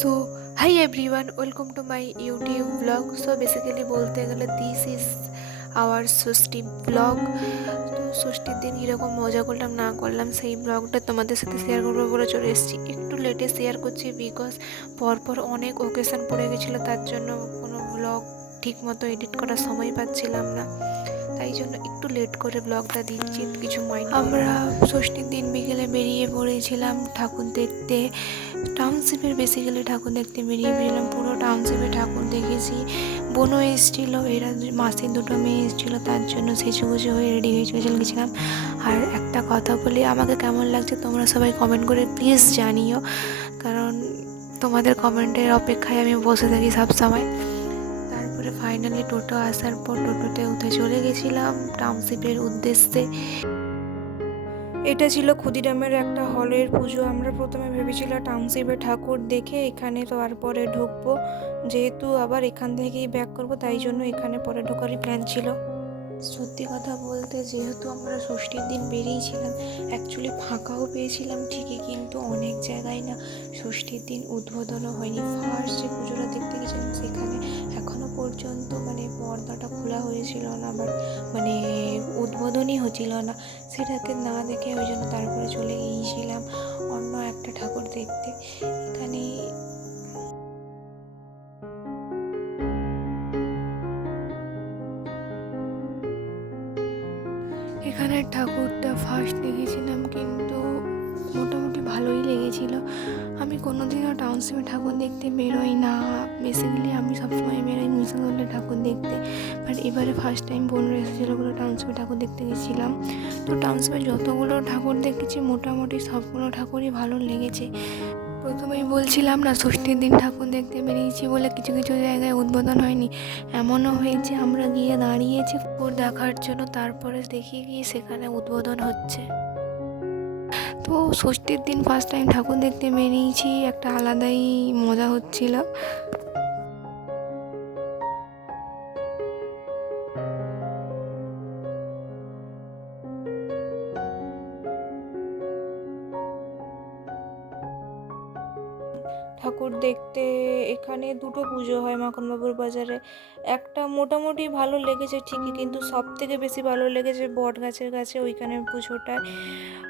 So hi everyone, welcome to my YouTube blog. So basically বলতে গেলে this is our Shashthi blog. তো ষষ্ঠীর দিন কীরকম মজা করলাম না করলাম সেই ব্লগটা তোমাদের সাথে শেয়ার করবো বলে চলে এসেছি। একটু লেটে শেয়ার করছি বিকজ পরপর অনেক ওকেশন পড়ে গেছিলো, তার জন্য কোনো ব্লগ ঠিক মতো এডিট করার সময় পাচ্ছিলাম না, তাই জন্য একটু লেট করে ব্লগটা দিচ্ছি, কিছু মাইন্ড। আমরা ষষ্ঠীর দিন বিকেলে বেরিয়ে পড়েছিলাম ঠাকুর দেখতে। টাউনশিপের বেসিক্যালি ঠাকুর দেখতে বেরিয়ে পড়লাম, পুরো টাউনশিপে ঠাকুর দেখেছি। বোনও এসেছিলো, এরা মাসির দুটো মেয়ে এসেছিলো, তার জন্য সেজেগুজে হয়ে রেডি হয়ে চলে গেছিলাম। আর একটা কথা বলি, আমাকে কেমন লাগছে তোমরা সবাই কমেন্ট করে প্লিজ জানিও, কারণ তোমাদের কমেন্টের অপেক্ষায় আমি বসে থাকি সবসময়। তারপরে ফাইনালি টোটো আসার পর টোটোতে উঠে চলে গেছিলাম টাউনশিপের উদ্দেশ্যে। এটা ছিল ক্ষুদিরামের একটা হলের পুজো। আমরা প্রথমে ভেবেছিলাম টাউনশিপে ঠাকুর দেখে এখানে তারপরে ঢুকবো, যেহেতু আবার এখান থেকেই ব্যাক করবো, তাই জন্য এখানে পরে ঢোকারই প্ল্যান ছিল। সত্যি কথা বলতে, যেহেতু আমরা ষষ্ঠীর দিন বেরিয়েছিলাম, অ্যাকচুয়ালি ফাঁকাও পেয়েছিলাম ঠিকই, কিন্তু অনেক জায়গায় না ষষ্ঠীর দিন উদ্বোধনও হয়নি। ফার্স্ট যে পুজোটা দেখতে গেছিলাম সেখানে এখনও পর্যন্ত পর্দাটা খোলা হয়েছিল না, বাট উদ্বোধনই হচ্ছিল না। সেটাকে না দেখে ওই জন্য তারপরে চলে গিয়েছিলাম অন্য একটা ঠাকুর দেখতে। এখানে এখানের ঠাকুরটা ফার্স্ট দেখেছিলাম, কিন্তু মোটামুটি ভালোই লেগেছিল। আমি কোনোদিনও টাউনশিপে ঠাকুর দেখতে বেরোই না, বেসিক্যালি আমি সবসময় বেরোই মিশনগুলো ঠাকুর দেখতে, বাট এবারে ফার্স্ট টাইম বোনরা এসেছিলো বলে টাউনশিপে ঠাকুর দেখতে গেছিলাম। তো টাউনশিপে যতগুলো ঠাকুর দেখেছি মোটামুটি সবগুলো ঠাকুরই ভালো লেগেছে। প্রথমেই বলছিলাম না, ষষ্ঠীর দিন ঠাকুর দেখতে বেরিয়েছি বলে কিছু কিছু জায়গায় উদ্বোধন হয়নি। এমনও হয়েছে আমরা গিয়ে দাঁড়িয়েছি ঠাকুর দেখার জন্য, তারপরে দেখি গিয়ে সেখানে উদ্বোধন হচ্ছে। তো ষষ্ঠীর দিন ফার্স্ট টাইম ঠাকুর দেখতে বেরিয়েছি, একটা আলাদাই মজা হচ্ছিল। ঠাকুর দেখতে এখানে দুটো পুজো হয় মাখনবাবুর বাজারে। একটা মোটামুটি ভালো লেগেছে ঠিকই, কিন্তু সব থেকে বেশি ভালো লেগেছে বট গাছের কাছে ওইখানের পুজোটা।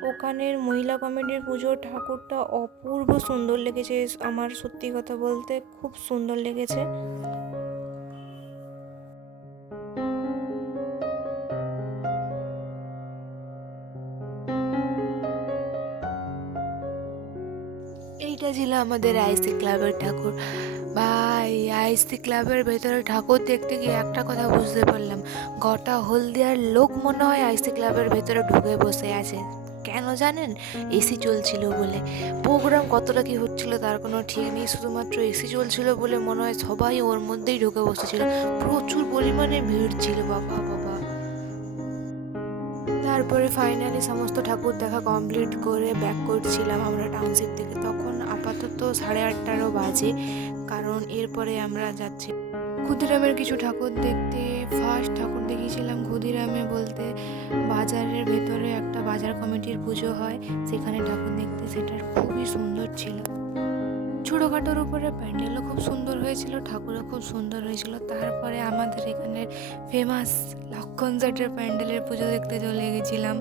ওখানের মহিলা কমিটির পুজোর ঠাকুরটা অপূর্ব সুন্দর লেগেছে আমার, সত্যি কথা বলতে খুব সুন্দর লেগেছে। এইটা ছিল আমাদের আইসি ক্লাবের ঠাকুর। ভাই, আইসি ক্লাবের ভেতরে ঠাকুর দেখতে গিয়ে একটা কথা বুঝতে পারলাম, গোটা হলদিয়ার লোক মনে হয় আইসি ক্লাবের ভেতরে ঢুকে বসে আছে। কেন জানেন? এসি চলছিল বলে। প্রোগ্রাম কতটা কি হচ্ছিল তার কোনো ঠিক নেই, শুধুমাত্র এসি চলছিল বলে মনে হয় সবাই ওর মধ্যেই ঢুকে বসেছিল। প্রচুর পরিমাণে ভিড় ছিল, বাবা বাবা। তারপরে ফাইনালি সমস্ত ঠাকুর দেখা কমপ্লিট করে ব্যাক করছিলাম আমরা টাউনশিপ থেকে। তখন আপাতত 8:30 বাজে, কারণ এরপরে আমরা যাচ্ছি ক্ষুদিরামের কিছু ঠাকুর দেখতে। ফার্স্ট ঠাকুর দেখিয়েছিলাম ক্ষুদিরামে বলতে বাজারের ভেতরে একটা বাজার কমিটির পুজো হয়, সেখানে ঠাকুর দেখতে, সেটা খুবই সুন্দর ছিল। ছোটোখাটোর উপরে প্যান্ডেলও খুব সুন্দর হয়েছিল, ঠাকুরও খুব সুন্দর হয়েছিল। তারপরে আমাদের এখানে ফেমাস লক্ষণ সেটের প্যান্ডেলের পুজো দেখতে চলে গেছিলাম।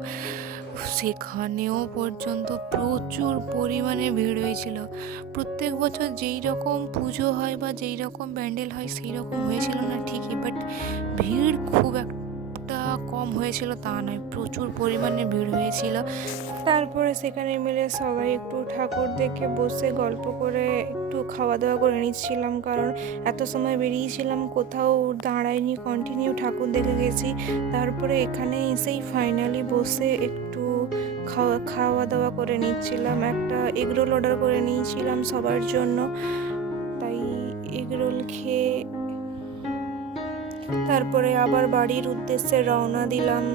সেখানেও পর্যন্ত প্রচুর পরিমাণে ভিড় হয়েছিল। প্রত্যেক বছর যেই রকম পুজো হয় বা যেই রকম প্যান্ডেল হয় সেই রকম হয়েছিল না ঠিকই, বাট ভিড় খুব একটা কম হয়েছিল তা নয়, প্রচুর পরিমাণে ভিড় হয়েছিল। তারপরে সেখানে মিলে সবাই একটু ঠাকুর দেখে বসে গল্প করে একটু খাওয়া দাওয়া করে নিচ্ছিলাম, কারণ এত সময় বেরিয়েছিলাম কোথাও দাঁড়াইনি, কন্টিনিউ ঠাকুর দেখে গেছি। তারপরে এখানে এসেই ফাইনালি বসে একটু খাওয়া দাওয়া করে নিচ্ছিলাম। একটা এগরোল অর্ডার করে নিয়েছিলাম সবার জন্য, তাই এগরোল খেয়ে তারপরে আবার বাড়ির উদ্দেশ্যে রওনা দিলাম।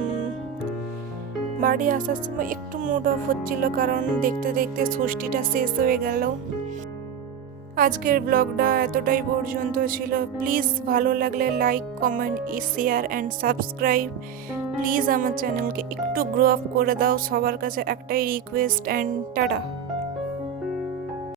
বাড়ি আসার সময় একটু মুড অফ হচ্ছিল, কারণ দেখতে দেখতে ষষ্ঠীটা শেষ হয়ে গেল। আজকের ব্লগটা এতটাই পর্যন্ত ছিল। প্লিজ ভালো লাগলে like, comment, share and subscribe. Please আমার চ্যানেলকে একটু গ্রো আপ করে দাও, সবার কাছে একটাই রিকোয়েস্ট। And tata.